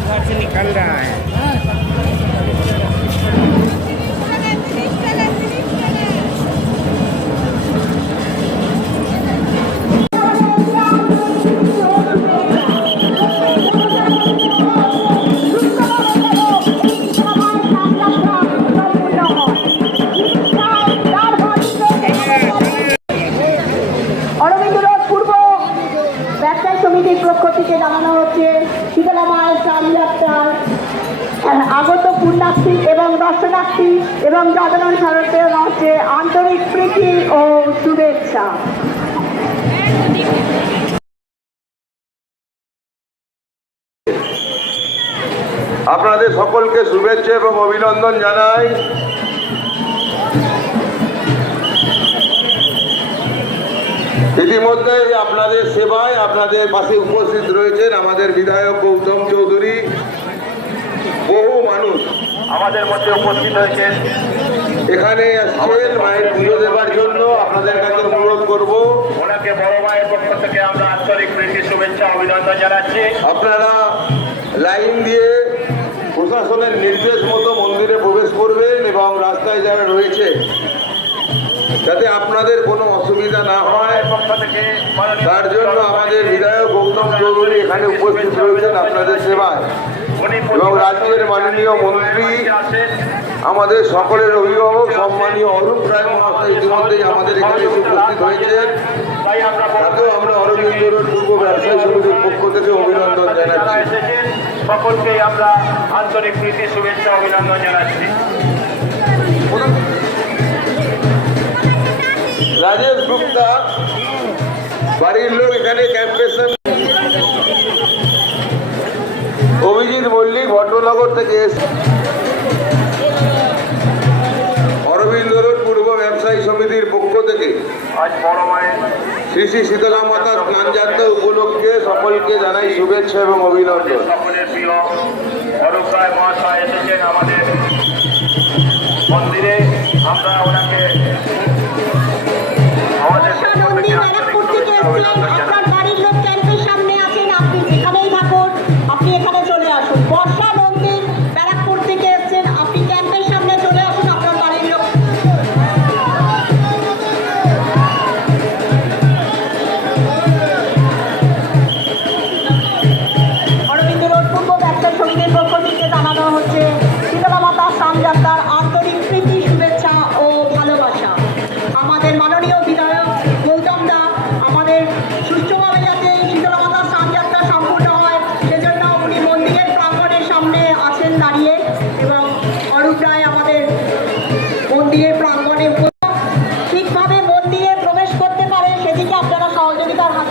घर से निकल रहा है। আগত পুণ্যার্থী এবং দর্শনার্থী এবং সাধারণ ভারতীয় মঞ্চে আন্তরিক প্রীতি ও শুভেচ্ছা। আপনাদের সকলকে শুভেচ্ছা এবং অভিনন্দন জানাই। ইতিমধ্যেই আপনাদের সেবায় আপনাদের পাশে উপস্থিত রয়েছেন আমাদের বিধায়ক গৌতম চৌধুরী। বহু মানুষ আমাদের মধ্যে উপস্থিত হয়েছেন, এখানে আসছেন মায়ের পুজো দেবার জন্য। আপনাদের কাছে অনুরোধ করব, ওনাকে বড় মায়ের পক্ষ থেকে আমরা আন্তরিক প্রীতি শুভেচ্ছা অভিনন্দন জানাচ্ছি। আপনারা লাইন দিয়ে প্রশাসনের নির্দেশ মতো মন্দিরে প্রবেশ করবেন এবং রাস্তায় যারা রয়েছে যাতে আপনাদের কোনো অসুবিধা না হয় তার জন্য আমাদের বিধায়ক গৌতম চৌধুরী এখানে উপস্থিত রয়েছেন আপনাদের সেবায়। এবং রাজ্যের মাননীয় মন্ত্রী, আমাদের সকলের অভিভাবক সম্মানীয় অরূপ রায় মহাশয় ইতিমধ্যেই আমাদের এখানে উপস্থিত হয়েছেন। তাকেও আমরা অরবিন্দ রোড পূর্ব ব্যবসায়ী সমিতির পক্ষ থেকে অভিনন্দন জানাচ্ছি। সকলকে আমরা আন্তরিক প্রীতি শুভেচ্ছা অভিনন্দন জানাচ্ছি। রাজেশ গুপ্তা বাড়ির লোক এখানে ক্যাম্পেশন। অভিজিৎ মল্লিক ভট্টনগর থেকে এসে অরবিন্দ রোড পূর্ব ব্যবসায়ী সমিতির পক্ষ থেকে আজ বড় মায়ের শ্রী শ্রী শীতলা মাতা স্নান যাত্রা উপলক্ষে সকলকে জানাই শুভেচ্ছা এবং অভিনন্দন। সকলের প্রিয় অরূপ রায় মহাশয় এসেছেন আমাদের মন্দিরে। আমরা ওনাকে আমাদের আপনার বাড়ির লোক ক্যাম্পের সামনে আছেন, আপনি যেখানেই থাকুন আপনি এখানে চলে আসুন। বর্ষা মন্দির ব্যারাকপুর থেকে এসছেন, আপনি ক্যাম্পের সামনে চলে আসুন। আপনার বাড়ির লোক অরবিন্দ রোড পূর্ব ব্যবসায়ী সমিতির পক্ষ থেকে জানানো হচ্ছে শীতলা মাতা স্নান যাত্রার আন্তরিক প্রীতি শুভেচ্ছা ও ভালোবাসা। আমাদের মাননীয় বিধায়ক গৌতম দা আমাদের সুষ্ঠুভাবে যাতে শীতলা মাতার স্নান যাত্রা সম্পূর্ণ হয় সেজন্য উনি মন্দিরের প্রাঙ্গণের সামনে আছেন দাঁড়িয়ে, এবং অরূপ রায় আমাদের মন্দিরের প্রাঙ্গণে ঠিকভাবে মন্দিরে প্রবেশ করতে পারে সেদিকে আপনারা সহযোগিতার হাত।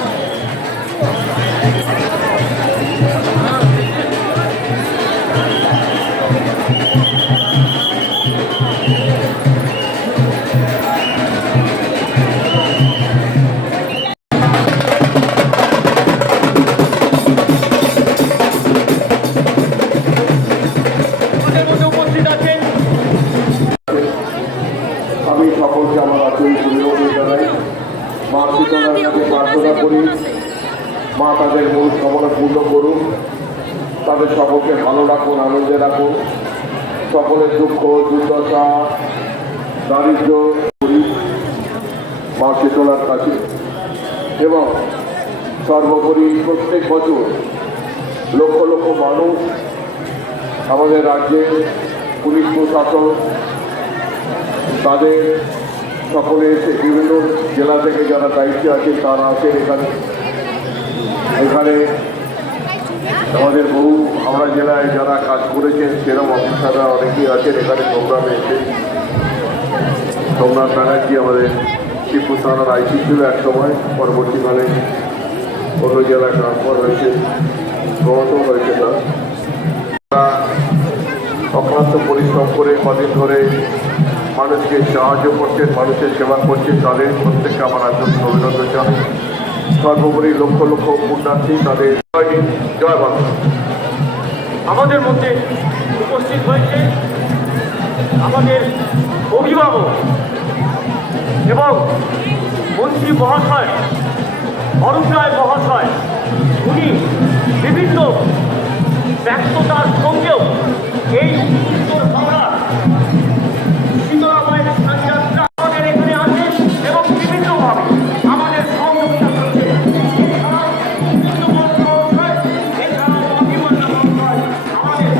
আমি সকলকে আমার আন্তরিক অভিনন্দন জানাই। মা শীতলার কাছে প্রার্থনা করি, মা তাদের মনোকামনা পূর্ণ করুন, তাদের সকলকে ভালো রাখুন, আনন্দে রাখুন, সকলের দুঃখ দুর্দশা দারিদ্র করি মা শীতলার কাছে। এবং সর্বোপরি প্রত্যেক বছর লক্ষ লক্ষ মানুষ আমাদের রাজ্যের পুলিশ প্রশাসন তাদের সকলে এসে বিভিন্ন জেলা থেকে যারা দায়িত্বে আছে তারা আসেন এখানে আমাদের বহু হাওড়া জেলায় যারা কাজ করেছেন সেরকম অফিসাররা অনেকেই আছেন এখানে প্রোগ্রামে এসে। সোমনাথ ব্যানার্জি আমাদের শিবপুর থানার আইসি ছিল এক সময়, পরবর্তীকালে অন্য জেলায় ট্রান্সফার হয়েছে, প্রমোট হয়েছে। তারা অক্লান্ত পরিশ্রম করে কদিন ধরে মানুষকে সাহায্য করছেন, মানুষের সেবা করছেন, তাদের প্রত্যেককে আমার আন্তরিক অভিনন্দন জানাই। সর্বোপরি লক্ষ লক্ষ পুণ্যার্থী তাদের জয় বাংলা। আমাদের মধ্যে উপস্থিত হয়েছে আমাদের অভিভাবক এবং মন্ত্রী মহাশয় অরূপ রায় মহাশয়, উনি বিভিন্ন ব্যস্ততার সঙ্গেও এই উত্তর হাওড়া শীতলা মায়ের স্থানযাত্রা আমাদের এখানে আছে এবং বিভিন্নভাবে আমাদের সহযোগিতা করছে। এছাড়াও অভিমন্যু মহাশয় আমাদের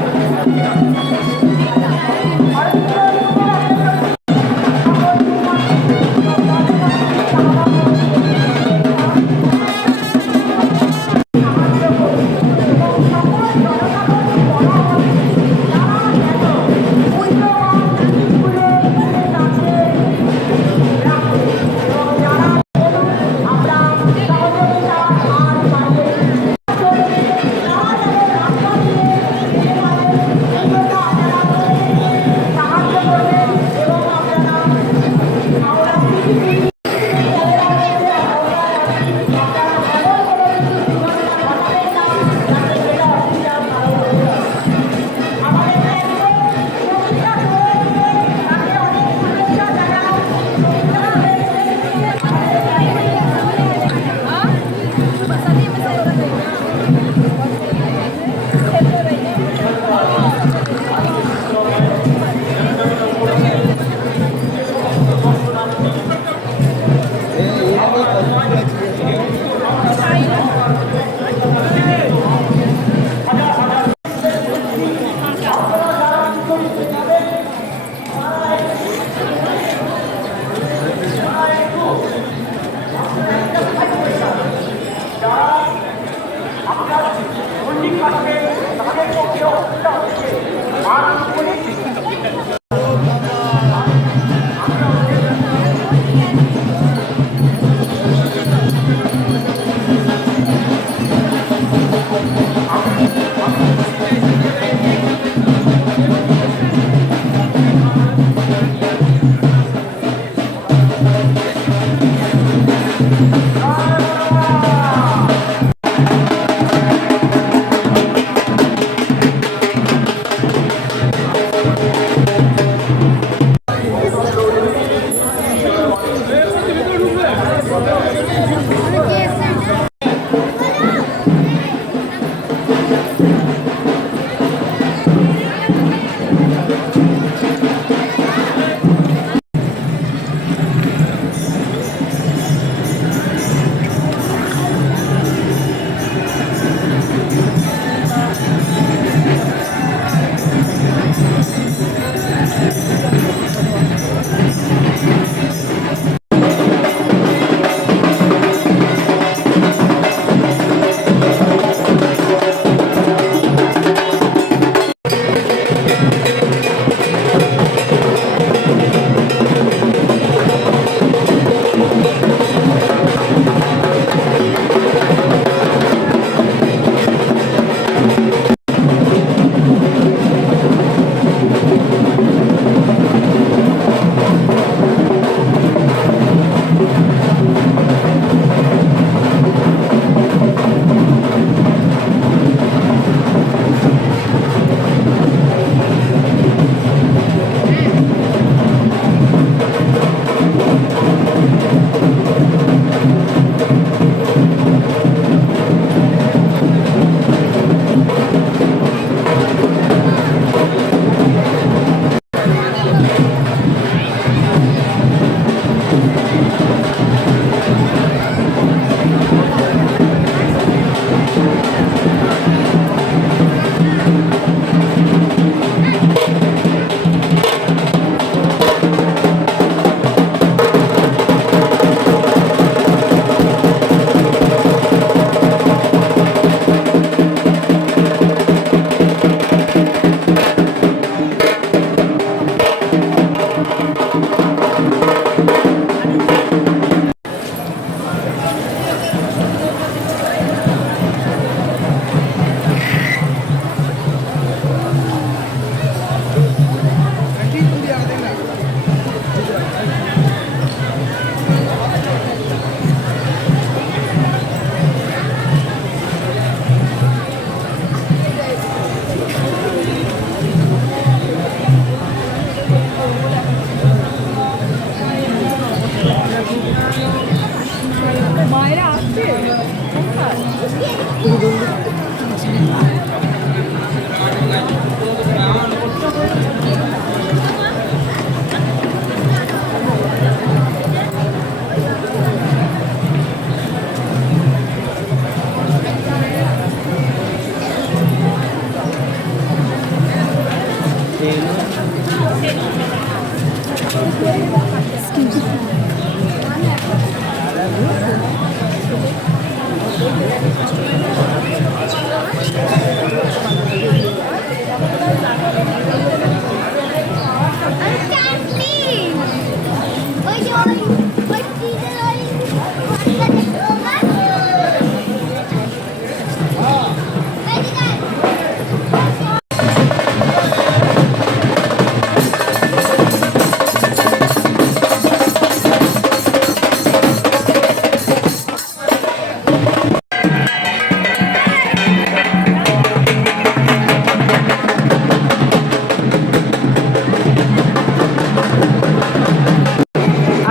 বাইরে আসছে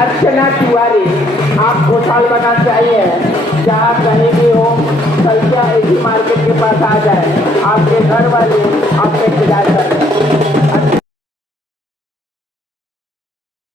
अर्चना तिवारी आप घोषाल बना चाहिए जहाँ कहीं भी हो कल एजी मार्केट के पास आ जाए आपके घर वाले